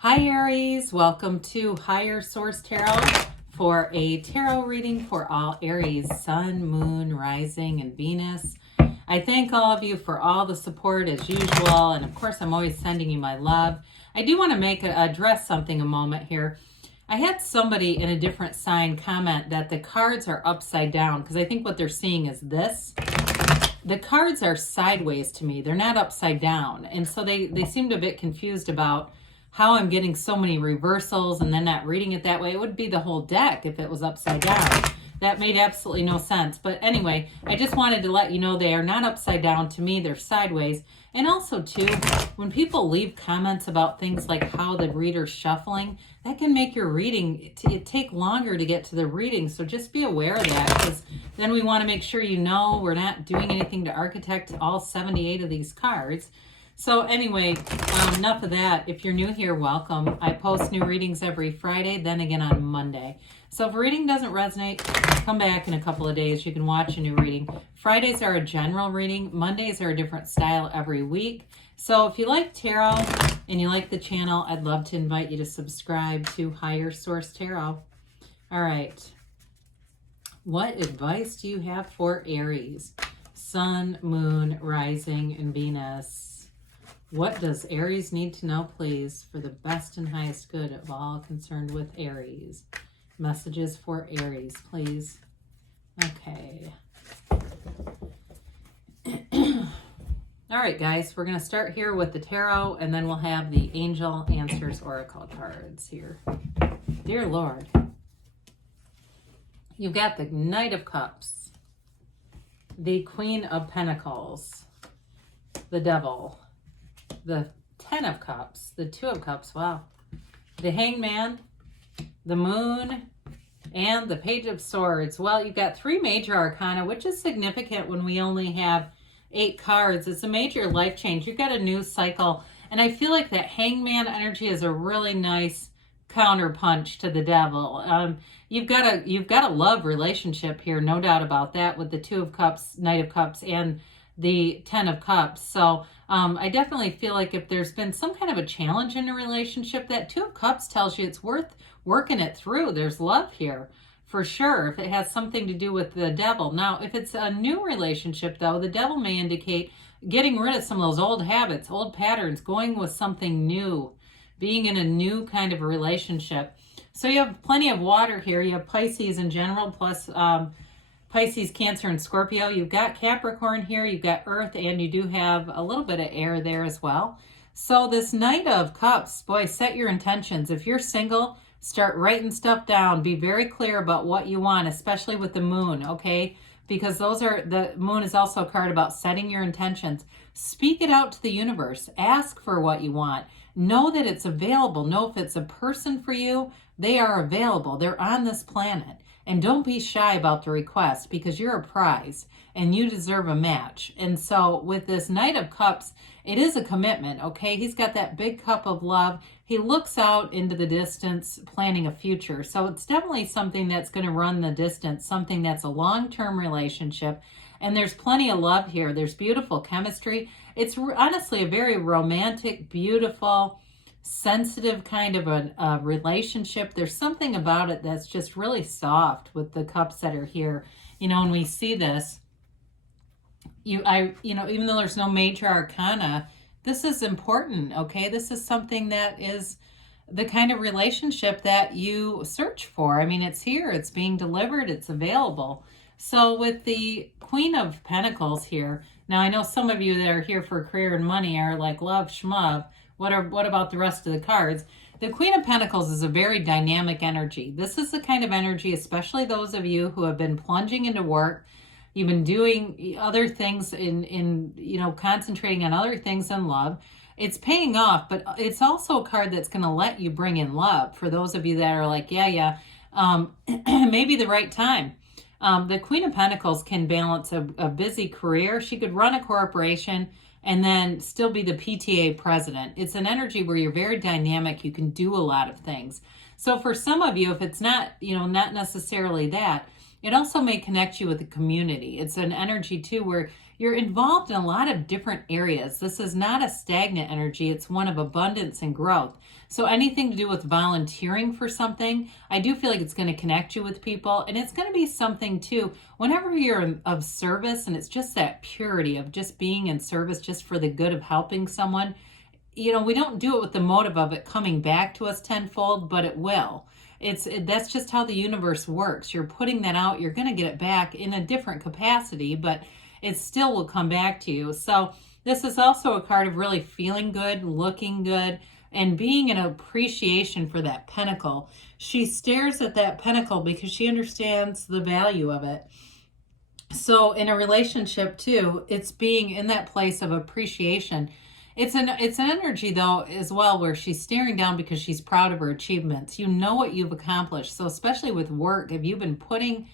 Hi Aries, welcome to Higher Source Tarot for a tarot reading for all Aries, Sun, Moon, Rising, and Venus. I thank all of you for all the support as usual, and of course I'm always sending you my love. I do want to address something a moment here. I had somebody in a different sign comment that the cards are upside down, because I think what they're seeing is this. The cards are sideways to me. They're not upside down. And so they seemed a bit confused about how I'm getting so many reversals and then not reading it that way. It would be the whole deck if it was upside down. That made absolutely no sense. But anyway, I just wanted to let you know they are not upside down. To me, they're sideways. And also, too, when people leave comments about things like how the reader's shuffling, that can make your reading it take longer to get to the reading. So just be aware of that, because then we want to make sure you know we're not doing anything to architect all 78 of these cards. So anyway, enough of that. If you're new here, welcome. I post new readings every Friday, then again on Monday. So if a reading doesn't resonate, come back in a couple of days. You can watch a new reading. Fridays are a general reading. Mondays are a different style every week. So if you like tarot and you like the channel, I'd love to invite you to subscribe to Higher Source Tarot. All right. What advice do you have for Aries? Sun, Moon, Rising, and Venus. What does Aries need to know, please, for the best and highest good of all concerned with Aries? Messages for Aries, please. Okay. All right, guys, we're going to start here with the tarot, and then we'll have the Angel Answers Oracle cards here. Dear Lord, you've got the Knight of Cups, the Queen of Pentacles, the Devil, the Ten of Cups, the Two of Cups, wow, the Hangman, the Moon, and the Page of Swords. Well, you've got three major arcana, which is significant when we only have 8 cards. It's a major life change. You've got a new cycle, and I feel like that Hangman energy is a really nice counterpunch to the Devil. You've got a love relationship here, no doubt about that, with the Two of Cups, Knight of Cups, and the Ten of Cups. So I definitely feel like if there's been some kind of a challenge in a relationship, that Two of Cups tells you it's worth working it through. There's love here for sure, if it has something to do with the Devil. Now, if it's a new relationship, though, the Devil may indicate getting rid of some of those old habits, old patterns, going with something new, being in a new kind of a relationship. So you have plenty of water here. You have Pisces in general, plus Pisces, Cancer, and Scorpio. You've got Capricorn here, you've got Earth, and you do have a little bit of air there as well. So this Knight of Cups, boy, set your intentions. If you're single, start writing stuff down. Be very clear about what you want, especially with the Moon, okay? Because the Moon is also a card about setting your intentions. Speak it out to the universe. Ask for what you want. Know that it's available. Know if it's a person for you, they are available. They're on this planet. And don't be shy about the request, because you're a prize and you deserve a match. And so with this Knight of Cups, it is a commitment, okay? He's got that big cup of love. He looks out into the distance, planning a future. So it's definitely something that's going to run the distance, something that's a long-term relationship. And there's plenty of love here. There's beautiful chemistry. It's honestly a very romantic, beautiful, sensitive kind of a relationship. There's something about it that's just really soft with the cups that are here. You know, when we see this, even though there's no major arcana, this is important, okay? This is something that is the kind of relationship that you search for. I mean, it's here, it's being delivered, it's available. So with the Queen of Pentacles here, now I know some of you that are here for career and money are like, love, shmuv. What about the rest of the cards? The Queen of Pentacles is a very dynamic energy. This is the kind of energy, especially those of you who have been plunging into work. You've been doing other things concentrating on other things in love. It's paying off, but it's also a card that's going to let you bring in love. For those of you that are like, maybe the right time. The Queen of Pentacles can balance a busy career. She could run a corporation and then still be the PTA president. It's an energy where you're very dynamic. You can do a lot of things. So for some of you, if it's not necessarily that, it also may connect you with the community. It's an energy too where you're involved in a lot of different areas. This is not a stagnant energy. It's one of abundance and growth. So anything to do with volunteering for something, I do feel like it's going to connect you with people. And it's going to be something too, whenever you're of service, and it's just that purity of just being in service just for the good of helping someone. You know, we don't do it with the motive of it coming back to us tenfold, but it will. That's just how the universe works. You're putting that out, you're going to get it back in a different capacity, but it still will come back to you. So this is also a card of really feeling good, looking good, and being an appreciation for that pentacle. She stares at that pentacle because she understands the value of it. So in a relationship too, it's being in that place of appreciation. It's an energy though as well where she's staring down because she's proud of her achievements. You know what you've accomplished. So especially with work, if you've been putting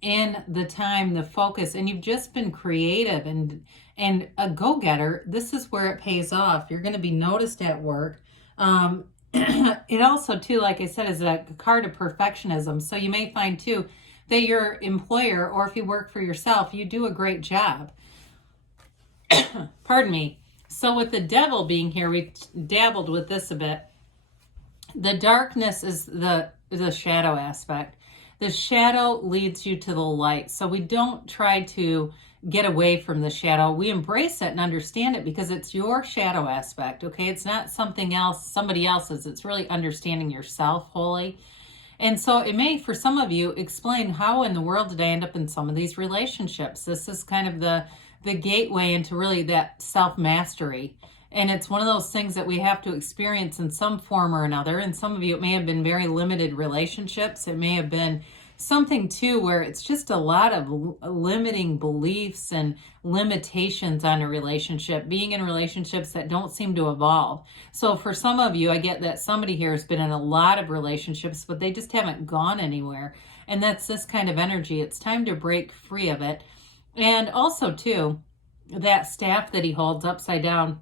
in the time, the focus, and you've just been creative and a go-getter, this is where it pays off. You're going to be noticed at work. It also too, like I said, is a card of perfectionism. So you may find too that your employer, or if you work for yourself, you do a great job. Pardon me. So with the devil being here, we dabbled with this a bit. The darkness is the shadow aspect. The shadow leads you to the light. So we don't try to get away from the shadow. We embrace it and understand it because it's your shadow aspect, okay? It's not something else, somebody else's. It's really understanding yourself wholly. And so it may, for some of you, explain how in the world did I end up in some of these relationships. This is kind of the gateway into really that self-mastery. And it's one of those things that we have to experience in some form or another. And some of you, it may have been very limited relationships. It may have been something too where it's just a lot of limiting beliefs and limitations on a relationship, being in relationships that don't seem to evolve. So for some of you, I get that somebody here has been in a lot of relationships, but they just haven't gone anywhere. And that's this kind of energy. It's time to break free of it. And also too, that staff that he holds upside down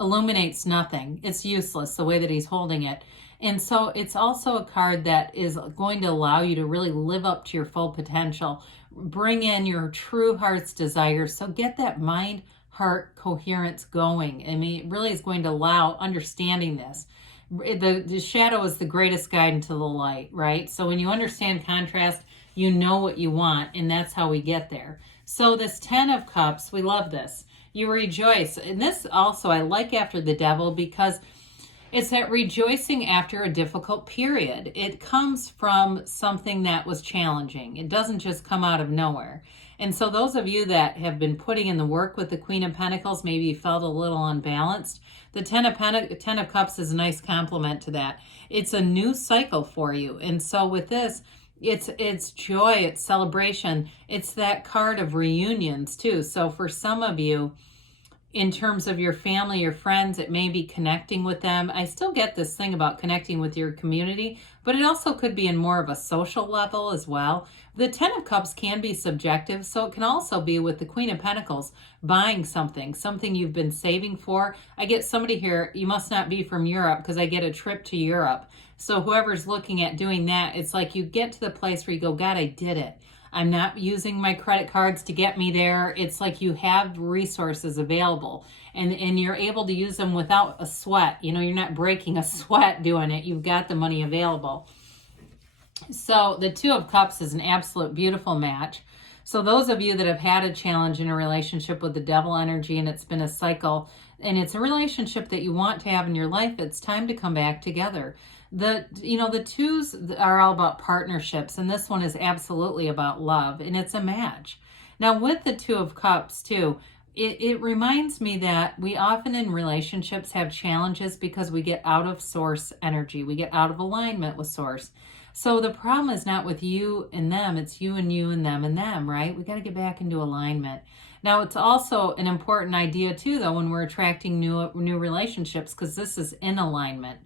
illuminates nothing. It's useless the way that he's holding it. And so it's also a card that is going to allow you to really live up to your full potential, bring in your true heart's desires. So get that mind, heart coherence going. I mean, it really is going to allow understanding this. The shadow is the greatest guide into the light, right? So when you understand contrast, you know what you want, and that's how we get there. So this 10 of Cups, we love this. You rejoice. And this also I like after the devil because it's that rejoicing after a difficult period. It comes from something that was challenging. It doesn't just come out of nowhere. And so those of you that have been putting in the work with the Queen of Pentacles, maybe you felt a little unbalanced. The 10 of Cups is a nice complement to that. It's a new cycle for you. And so with this, it's joy, it's celebration. It's that card of reunions too. So for some of you, in terms of your family, your friends, it may be connecting with them. I still get this thing about connecting with your community, but it also could be in more of a social level as well. The 10 of Cups can be subjective, so it can also be with the Queen of Pentacles, buying something you've been saving for. I get somebody here, you must not be from Europe, because I get a trip to Europe. So whoever's looking at doing that, it's like you get to the place where you go, God, I did it. I'm not using my credit cards to get me there. It's like you have resources available and you're able to use them without a sweat. You know, you're not breaking a sweat doing it. You've got the money available. So the 2 of Cups is an absolute beautiful match. So those of you that have had a challenge in a relationship with the devil energy and it's been a cycle and it's a relationship that you want to have in your life, it's time to come back together. The 2s are all about partnerships, and this one is absolutely about love, and it's a match. Now with the 2 of Cups too, it reminds me that we often in relationships have challenges because we get out of source energy. We get out of alignment with source. So the problem is not with you and them, it's you and them, right? We got to get back into alignment. Now it's also an important idea too, though, when we're attracting new relationships, because this is in alignment.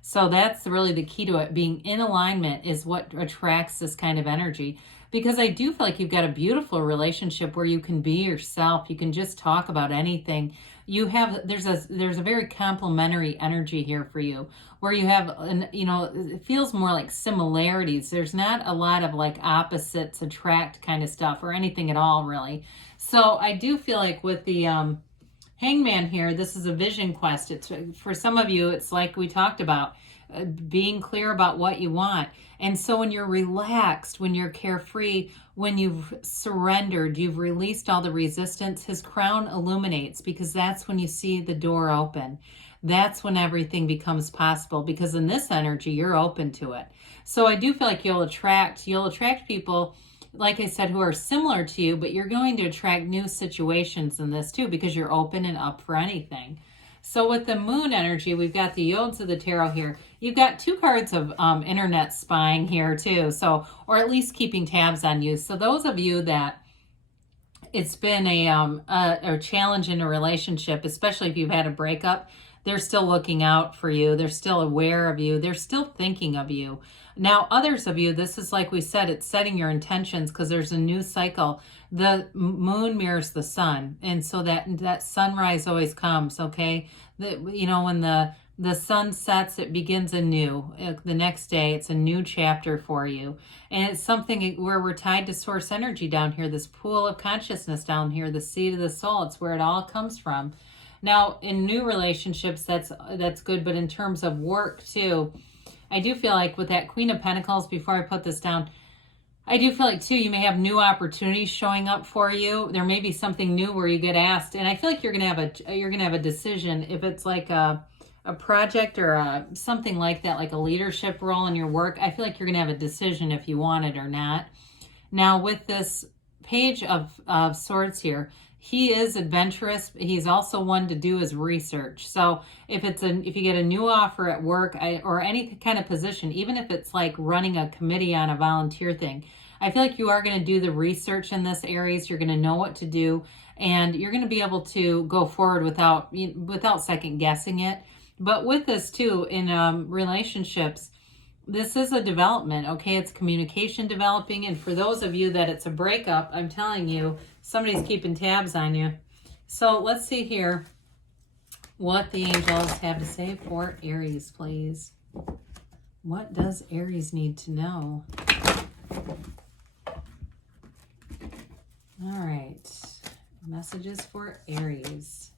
So that's really the key to it. Being in alignment is what attracts this kind of energy, because I do feel like you've got a beautiful relationship where you can be yourself. You can just talk about anything. There's a very complementary energy here for you, where you have, it feels more like similarities. There's not a lot of like opposites attract kind of stuff or anything at all, really. So I do feel like with the Hangman here, this is a vision quest. It's for some of you, it's like we talked about, being clear about what you want. And so when you're relaxed, when you're carefree, when you've surrendered, you've released all the resistance, his crown illuminates, because that's when you see the door open. That's when everything becomes possible, because in this energy, you're open to it. So I do feel like you'll attract people, like I said, who are similar to you, but you're going to attract new situations in this too, because you're open and up for anything. So with the moon energy, we've got the Yodes of the Tarot here. You've got 2 cards of internet spying here too. So, or at least keeping tabs on you. So those of you that it's been a challenge in a relationship, especially if you've had a breakup, they're still looking out for you. They're still aware of you. They're still thinking of you. Now, others of you, this is like we said, it's setting your intentions, because there's a new cycle. The moon mirrors the sun, and so that sunrise always comes, okay? When the sun sets, it begins anew. The next day, it's a new chapter for you. And it's something where we're tied to source energy down here, this pool of consciousness down here, the seed of the soul. It's where it all comes from. Now, in new relationships, that's good, but in terms of work too, I do feel like with that Queen of Pentacles, before I put this down, I do feel like too, you may have new opportunities showing up for you. There may be something new where you get asked, and I feel like you're gonna have a decision if it's like a project or something like that, like a leadership role in your work. I feel like you're gonna have a decision if you want it or not. Now with this Page of Swords here, he is adventurous. He's also one to do his research. So if you get a new offer at work or any kind of position, even if it's like running a committee on a volunteer thing, I feel like you are going to do the research in this, Aries. You're going to know what to do, and you're going to be able to go forward without second guessing it. But with this too, in relationships, this is a development, okay? It's communication developing. And for those of you that it's a breakup, I'm telling you, somebody's keeping tabs on you. So let's see here what the angels have to say for Aries, please. What does Aries need to know? All right. Messages for Aries.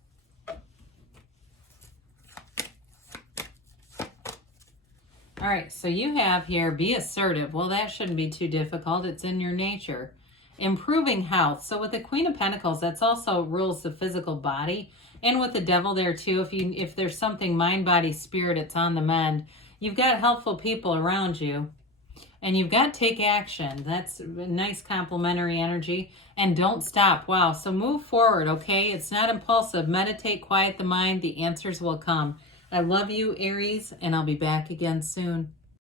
All right, so you have here, be assertive. Well, that shouldn't be too difficult. It's in your nature. Improving health. So with the Queen of Pentacles, that's also rules the physical body. And with the Devil there too, if there's something mind, body, spirit, it's on the mend. You've got helpful people around you. And you've got to take action. That's a nice complementary energy. And don't stop. Wow, so move forward, okay? It's not impulsive. Meditate, quiet the mind. The answers will come. I love you, Aries, and I'll be back again soon.